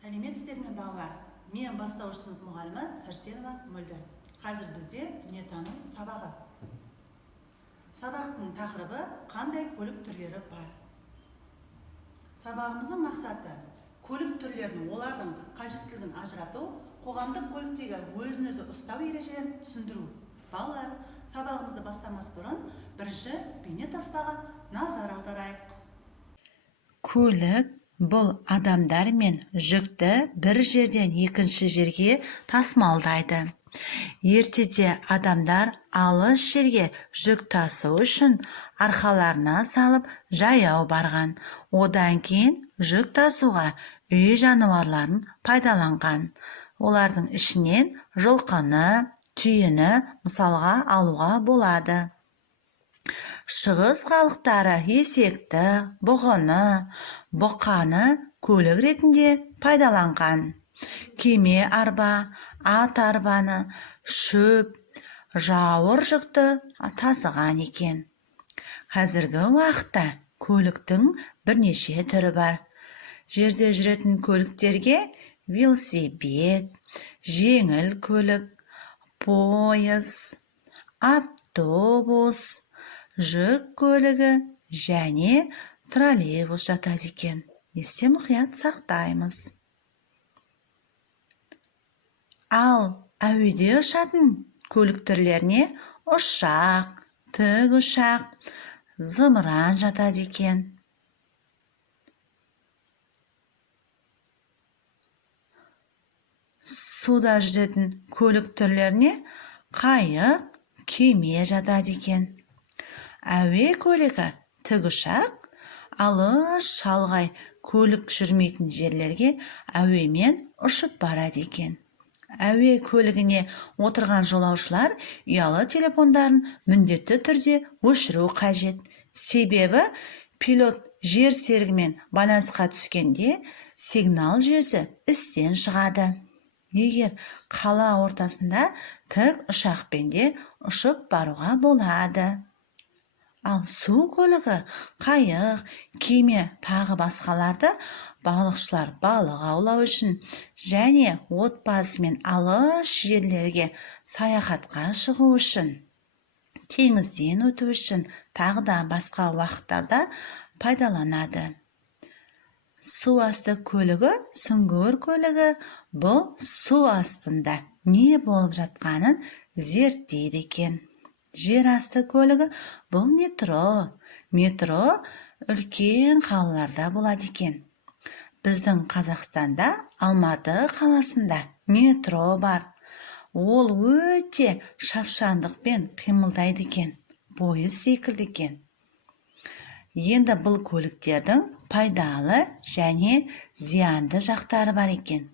Сәлеметсіздер ме балалар? Мен бастауыш сынып мұғалімі Сәрсенова Мөлдір. Қазір бізде дүниетаным сабағы. Сабақтың тақырыбы қандай көлік түрлері бар? Сабағымыздың мақсаты көлік түрлерінің, олардың қажеттілігін ажырату, қоғамдық көліктегі өзін-өзі ұстау ережелерін түсіндіру. Балалар, сабағымызды бастамас бұрын бірінші бейнетаспаға назар аударайық. Көлік бұл адамдар мен жүкті бір жерден екінші жерге тасымалдайды. Ертеде адамдар алыс жерге жүк тасу үшін арқаларына салып жаяу барған. Одан кейін жүк тасуға үй жануарларын пайдаланған. Олардың ішінен жылқыны, түйені мысалға алуға болады. Шығыс халықтары есекті, бұғыны, бұқаны көлік ретінде пайдаланған. Кеме арба, ат арбаны, шөп, жауыр жүкті тасыған екен. Қазіргі уақытта көліктің бірнеше түрі бар. Жерде жүретін көліктерге велосипед, жеңіл көлік, пойыз, автобус, жүк көлігі және троллейбус жатады екен. Есте мұқият сақтаймыз. Ал әуеде ұшатын көлік түрлеріне ұшақ, тікұшақ, зымыран жатады екен. Суда жүзетін көлік түрлеріне қайық, кеме жатады екен. Әуе көлігі тікұшақ, алыс шалғай көлік жүрмейтін жерлерге әуемен ұшып барады екен. Әуе көлігіне отырған жолаушылар ұялы телефондарын міндетті түрде өшіру қажет. Себебі пилот жер серігімен байланысқа түскенде сигнал жүйесі істен шығады. Егер қала ортасында тік ұшақпен де ұшып баруға болады. Ал су көлігі, қайық, кеме тағы басқаларды балықшылар балық аулау үшін және отбасымен алыс жерлерге саяхатқа шығу үшін, теңізден өту үшін тағы да басқа уақыттарда пайдаланады. Су асты көлігі, сүңгуір көлігі бұл су астында не болып жатқанын зерттейді екен. Жер асты көлігі бұл метро. Метро үлкен қалаларда болады екен. Біздің Қазақстанда Алматы қаласында метро бар. Ол өте шапшаңдықпен қимылдайды екен. Пойыз секілді екен. Енді бұл көліктердің пайдалы және зиянды жақтары бар екен.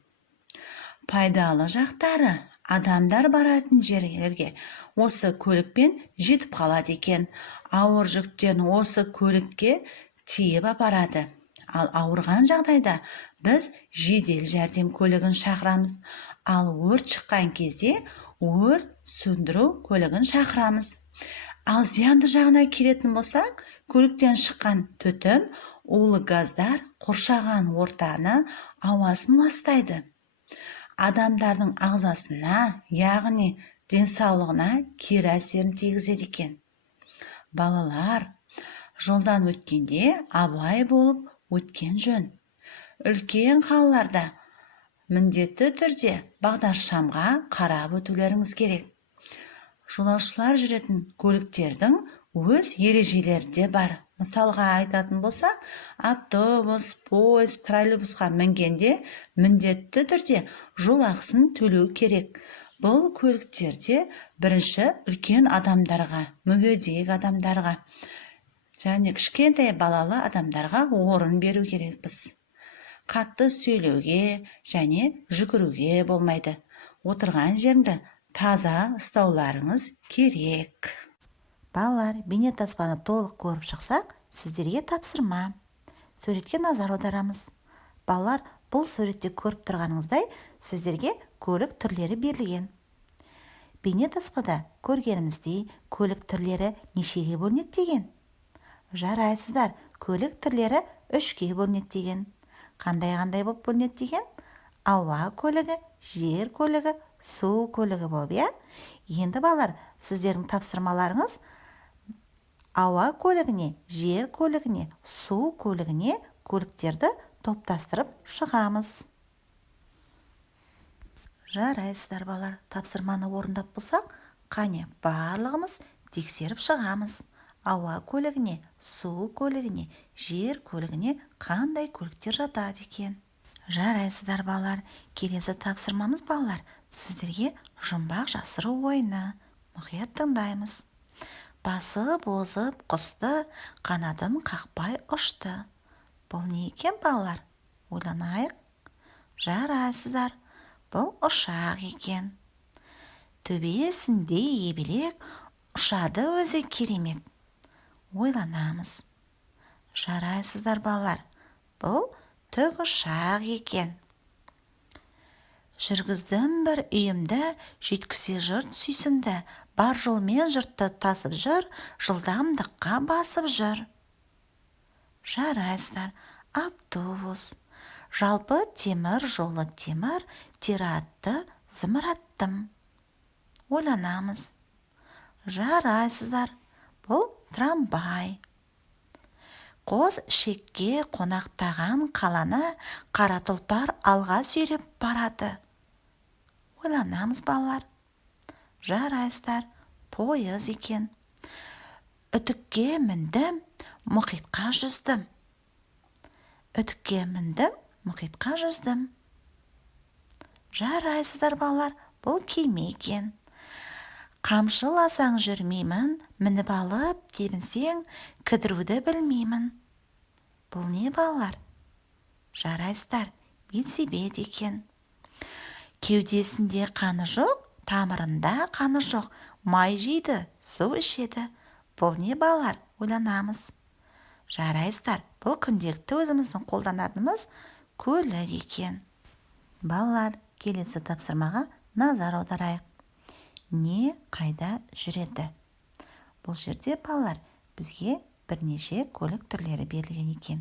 Пайдалы жақтары адамдар баратын жерлерге осы көлікпен жетіп қалады екен. Ауыр жүктерін осы көлікке тиеп апарады. Ал ауырған жағдайда біз жедел жәрдем көлігін шақырамыз. Ал өрт шыққан кезде өрт сөндіру көлігін шақырамыз. Ал зиянды жағына келетін болсақ, көліктен шыққан түтін, улы газдар қоршаған ортаны ауасын ластайды. Адамдардың ағзасына, яғни денсаулығына кері әсерін тигізеді екен. Балалар, жолдан өткенде абай болып өткен жөн. Үлкен қалаларда міндетті түрде бағдаршамға қарап өтулеріңіз керек. Жолаушылар жүретін көліктердің өз ережелері де бар. Мысалға айтатын болса, автобус, пойыз, троллейбусқа мінгенде міндетті түрде жол ақысын төлеу керек. Бұл көліктерде бірінші үлкен адамдарға, мүгедек адамдарға және кішкентай балалы адамдарға орын беру керекпіз. Қатты сөйлеуге және жүгіруге болмайды. Отырған жеріңді таза ұстауларыңыз керек. Балалар, бейнетаспаны толық көріп шықсақ, сіздерге тапсырма. Суретке назар аударамыз. Балалар, бұл суретте көріп тұрғаныңыздай сіздерге көлік түрлері берілген. Бейнетаспада көргеніміздей көлік түрлері нешеге бөлінеді деген? Жарайсыздар, көлік түрлері 3-ге бөлінеді деген. Қандай болып бөлінеді деген? ауа көлігі, жер көлігі, су көлігі болып, иә? Енді балалар, сіздердің тапсырмаларыңыз ауа көлігіне, жер көлігіне, су көлігіне көліктерді топтастырып шығамыз. Жарайсыздар балалар, тапсырманы орындап болсақ, қане барлығымыз тексеріп шығамыз. Ауа көлігіне, су көлігіне, жер көлігіне қандай көліктер жатады екен? Жарайсыздар балалар, келесі тапсырмамыз балалар, сіздерге жұмбақ жасыру ойыны. Мұқият тыңдаймыз. Басып озып құсты, қанатын қақпай ұшты. Бұл не екен балалар? Ойланайық. Жарайсыздар, бұл ұшақ екен. Төбесінде ебелек ұшады өзі керемет. Ойланамыз. Жарайсыздар балалар, бұл тікұшақ екен. Жүргіздім бір үйімді, жеткізе жұрт сүйсінді, бар жолмен жұртты тасып жүр, жылдамдыққа басып жүр. Жарайсыздар, автобус. Жалпы темір жолы темір, тиратты зымыраттым. Ойланамыз. Жарайсыздар, бұл трамвай. Қос шекке қонақтаған қаланы қара тұлпар алға сүйреп барады. Ойланамыз балалар. Жарайсыздар, пойыз екен. Үтікке міндім, мұхитқа жүздім. Үтікке міндім, мұхитқа жүздім. Жарайсыздар балалар, бұл кеме екен. Қамшыласаң жүрмеймін, мініп алып тебінсең, кідіруді білмеймін. Бұл не балалар? Жарайсыздар, велосипед екен. Кеудесінде қаны жоқ, тамырында қаны жоқ, май жейді, су ішеді. Бұл не балалар? Ойланамыз. Жарайсыздар, бұл күнделікті өзіміздің қолданатынымыз көлік екен. Балалар, келесі тапсырмаға назар аударайық. Не қайда жүреді? Бұл жерде балалар бізге бірнеше көлік түрлері берілген екен.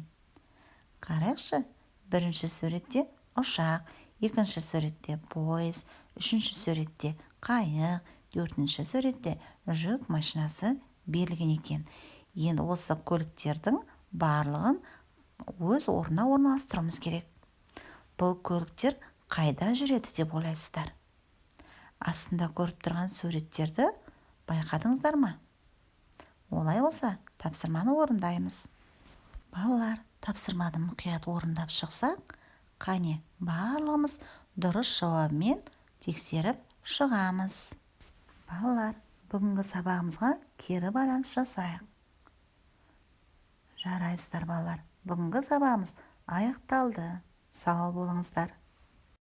Қарайықшы, бірінші суретте ұшақ, екінші суретте пойыз, үшінші суретте қайық, төртінші суретте жүк машинасы берілген екен. Енді осы көліктердің барлығын өз орнына орналастыруымыз керек. Бұл көліктер қайда жүреді деп ойлайсыздар? Астында көріп тұрған суреттерді байқадыңыздар ма? Олай болса, тапсырманы орындаймыз. Балалар, тапсырманы мұқият орындап шықсақ, қане барлығымыз дұрыс жауабымен тексеріп шығамыз. Балалар, бүгінгі сабағымызға кері байланыс жасайық. Жарайсыздар балалар, бүгінгі сабағымыз аяқталды. Сау болыңыздар.